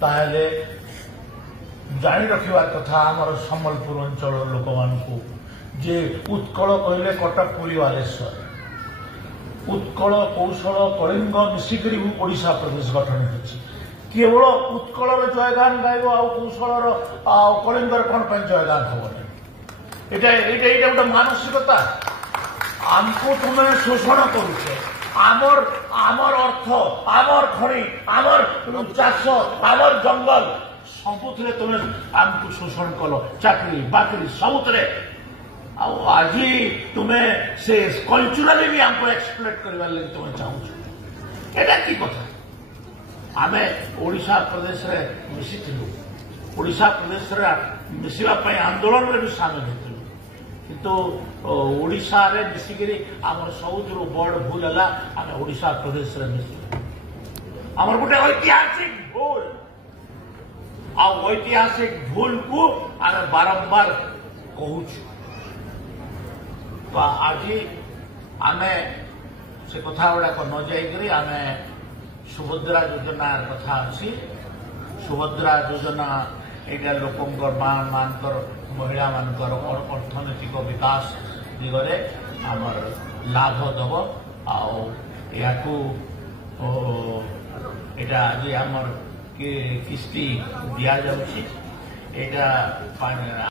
ताहले जानी रखा कथा आमर सम्बलपुर अंचल लोक मानू जे उत्कल कहले कटक पुरी बालेश्वर उत्कल कौशल कलिंग मिसिक ओडिशा प्रदेश गठन होती केवल उत्कल जयगान गायब कौशल कलिंगर कौन जयगान हम गोटे मानसिकता आमको तुम्हें शोषण करुचे आमर अर्थ आमर खଣି आमर चाष आमर जंगल सबुथे तुम्हें आमको शोषण कल चाकरी बाकरी सबुथे आज तुम्हें से कल्चराली भी हमको एक्सप्लोइट करने लगे तुम्हें चाहूँ एटा की कथा आमे ओडिशा प्रदेश रे मिसिथिलु ओडिशा प्रदेश रे मिसिबा पई आंदोलन रे भी शामिल हेतु किंतु ओडिशा रे मिसिकरी हमर सबुठु बड़ भूल हला आमे ओडिशा प्रदेश रे मिसि हमर गोटे ऐतिहासिक भूल ऐतिहासिक भूल को आमे बारंबार कहूछु तो आज आमे से कथा गुड़ाक न जाइकरी आमे सुभद्रा योजना कथा अच्छी सुभद्रा योजना एटा लोकंकर मानकर महिला मानकर अर्थनैतिक विकास दिगरे आमर लाभ दब आटा आज आमर किस्ती दि जाऊँगी एटा